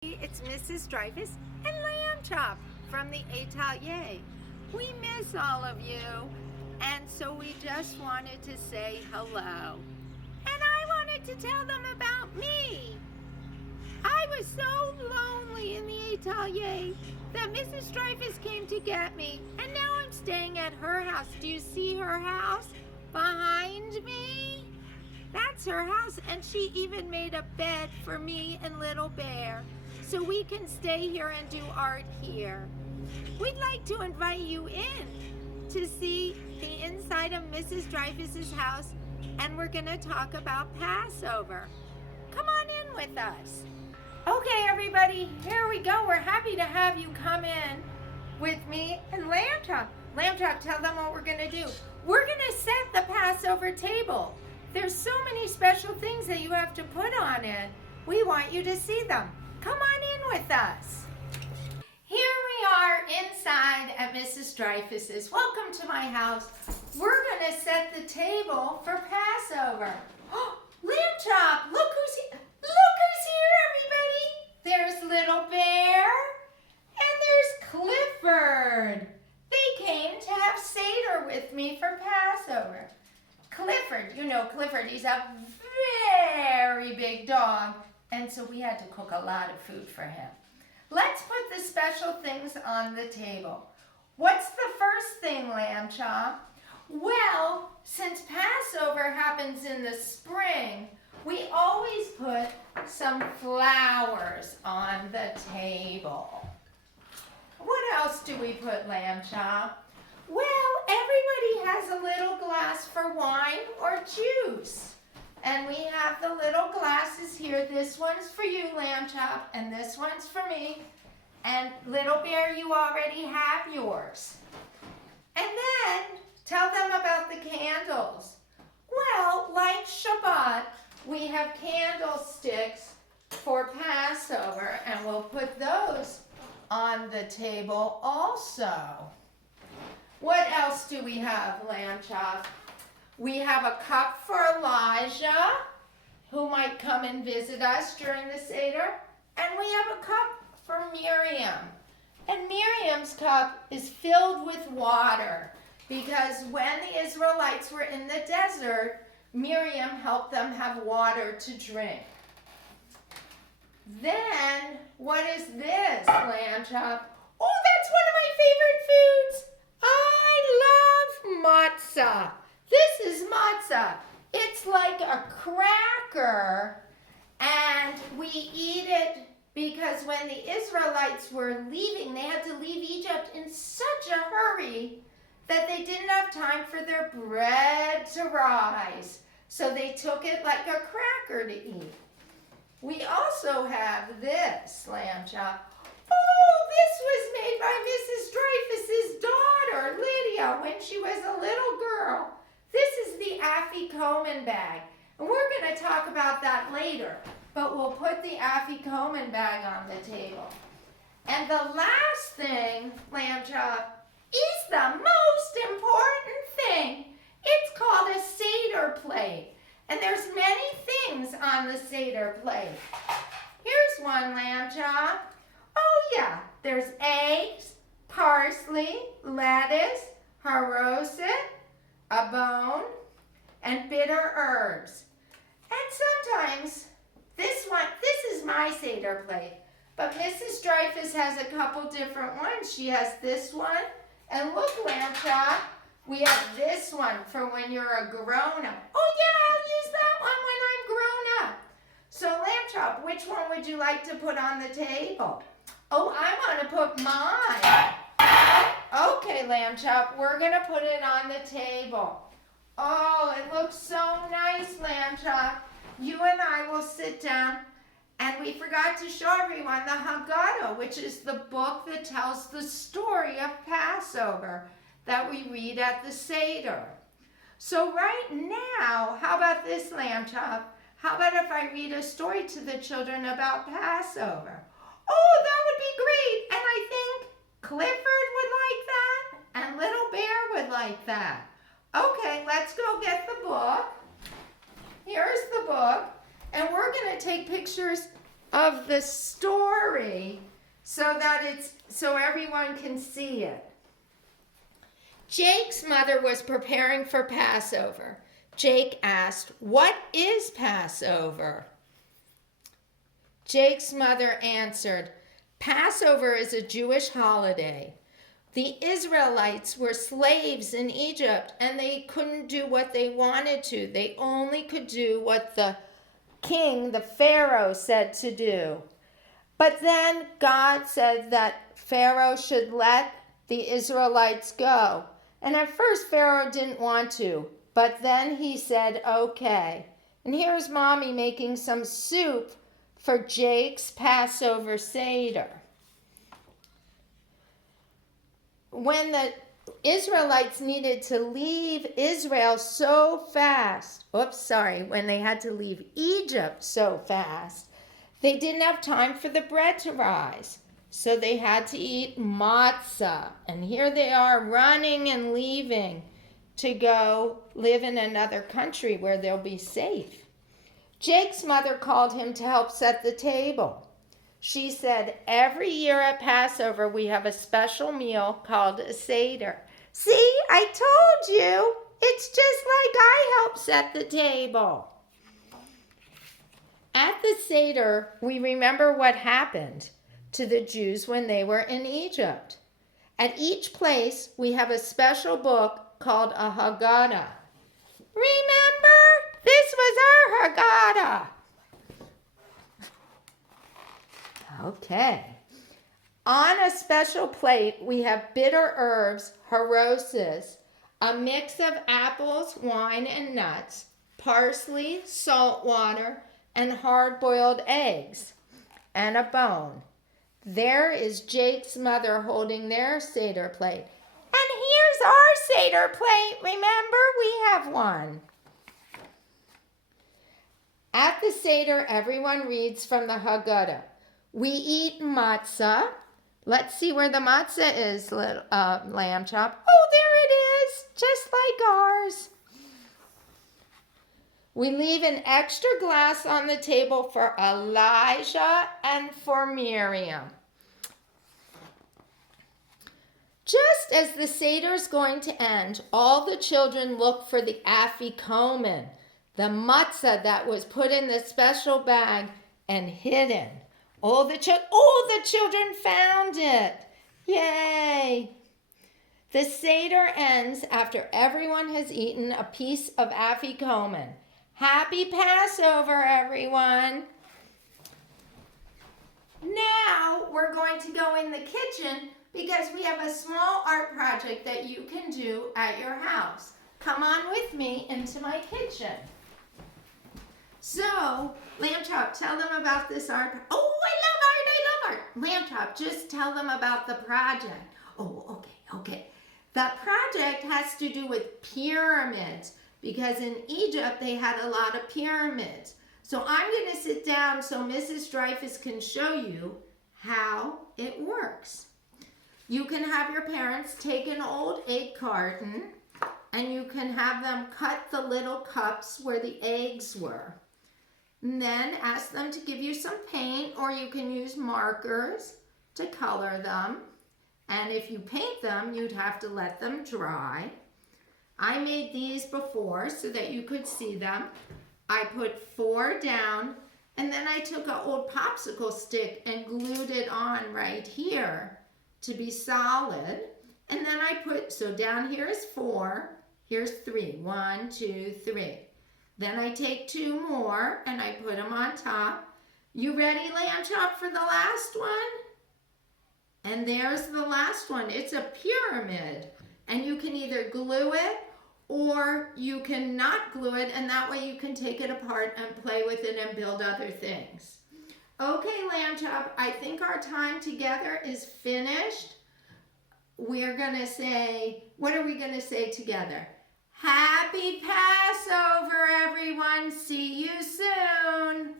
It's Mrs. Dreyfus and Lamb Chop from the Atelier. We miss all of you, and so we just wanted to say hello. And I wanted to tell them about me. I was so lonely in the Atelier that Mrs. Dreyfus came to get me, and now I'm staying at her house. Do you see her house behind me? That's her house, and she even made a bed for me and Little Bear so we can stay here and do art here. We'd like to invite you in to see the inside of Mrs. Dreyfus's house, and we're going to talk about Passover. Come on in with us. Okay, everybody, here we go. We're happy to have you come in with me and Lamb Chop. Lamb Chop, tell them what we're going to do. We're going to set the Passover table. There's so many special things that you have to put on it. We want you to see them. Come on in with us. Here we are inside at Mrs. Dreyfus's. Welcome to my house. We're going to set the table for Passover. Oh, Lamb Chop, look who's here. Look who's here, everybody. There's Little Bear and there's Clifford. They came to have Seder with me for Passover. Clifford, you know Clifford, he's a very big dog, and so we had to cook a lot of food for him. Let's put the special things on the table. What's the first thing, Lamb Chop? Well, since Passover happens in the spring, we always put some flowers on the table. What else do we put, Lamb Chop? Well, everybody has a little glass for wine or juice. And we have the little glasses here. This one's for you, Lamb Chop, and this one's for me. And Little Bear, you already have yours. And then, tell them about the candles. Well, like Shabbat, we have candlesticks for Passover, and we'll put those on the table also. What else do we have, Lamb Chop? We have a cup for Elijah, who might come and visit us during the Seder. And we have a cup for Miriam. And Miriam's cup is filled with water because when the Israelites were in the desert, Miriam helped them have water to drink. Then, what is this, Lamb Chop? Oh, that's one of my favorite foods. I love matzah. This is matzah. It's like a cracker, and we eat it because when the Israelites were leaving, they had to leave Egypt in such a hurry that they didn't have time for their bread to rise. So they took it like a cracker to eat. We also have this, Lamb Chop. Oh, this was made by Mrs. Dreyfus's daughter, Lydia, when she was a little girl. This is the Afikoman bag, and we're going to talk about that later, but we'll put the Afikoman bag on the table. And the last thing, Lamb Chop, is the most important thing. It's called a Seder plate, and there's many things on the Seder plate. Here's one, Lamb Chop. Oh yeah, there's eggs, parsley, lettuce, haroset, a bone, and bitter herbs. And sometimes, this is my Seder plate, but Mrs. Dreyfus has a couple different ones. She has this one, and look, Lamb Chop, we have this one for when you're a grown-up. Oh yeah, I'll use that one when I'm grown up. So Lamb Chop, which one would you like to put on the table? Oh, I want to put mine. Okay, Lamb Chop, we're going to put it on the table. Oh, it looks so nice, Lamb Chop. You and I will sit down, and we forgot to show everyone the Haggadah, which is the book that tells the story of Passover that we read at the Seder. So right now, how about this, Lamb Chop? How about if I read a story to the children about Passover? Oh, that would be great. And I think Clifford would like that, and Little Bear would like that. Okay, let's go get the book. Here's the book, and we're going to take pictures of the story story so everyone can see it. Jake's mother was preparing for Passover. Jake asked, "What is Passover?" Jake's mother answered, "Passover is a Jewish holiday. The Israelites were slaves in Egypt, and they couldn't do what they wanted to. They only could do what the king, the Pharaoh, said to do. But then God said that Pharaoh should let the Israelites go. And at first, Pharaoh didn't want to, but then he said, okay. And here's Mommy making some soup for Jake's Passover Seder. When the Israelites needed to leave Israel so fast, when they had to leave Egypt so fast, they didn't have time for the bread to rise. So they had to eat matzah. And here they are running and leaving to go live in another country where they'll be safe. Jake's mother called him to help set the table. She said, every year at Passover, we have a special meal called a Seder. See, I told you. It's just like I helped set the table. At the Seder, we remember what happened to the Jews when they were in Egypt. At each place, we have a special book called a Haggadah. Remember? This was our Haggadah. Okay. On a special plate, we have bitter herbs, haroses, a mix of apples, wine, and nuts, parsley, salt water, and hard-boiled eggs, and a bone. There is Jake's mother holding their Seder plate. And here's our Seder plate. Remember, we have one. At the Seder, everyone reads from the Haggadah. We eat matzah. Let's see where the matzah is, lamb chop. Oh, there it is, just like ours. We leave an extra glass on the table for Elijah and for Miriam. Just as the Seder is going to end, all the children look for the afikomen, the matzah that was put in the special bag and hidden. All the children found it. Yay! The Seder ends after everyone has eaten a piece of afikomen. Happy Passover, everyone. Now we're going to go in the kitchen because we have a small art project that you can do at your house. Come on with me into my kitchen. So, Lamb Chop, tell them about this art. Oh, I love art. Lamb Chop, just tell them about the project. Oh, okay. The project has to do with pyramids because in Egypt they had a lot of pyramids. So I'm going to sit down so Mrs. Dreyfus can show you how it works. You can have your parents take an old egg carton and you can have them cut the little cups where the eggs were. And then ask them to give you some paint, or you can use markers to color them. And if you paint them, you'd have to let them dry. I made these before so that you could see them. I put 4 down, and then I took an old popsicle stick and glued it on right here to be solid. And then so down here is 4, here's 3. 1, 2, 3. Then I take 2 more and I put them on top. You ready, Lamb Chop, for the last one? And there's the last one. It's a pyramid. And you can either glue it or you can not glue it, and that way you can take it apart and play with it and build other things. Okay, Lamb Chop, I think our time together is finished. We're going to say, what are we going to say together? Happy Passover, everyone. See you soon.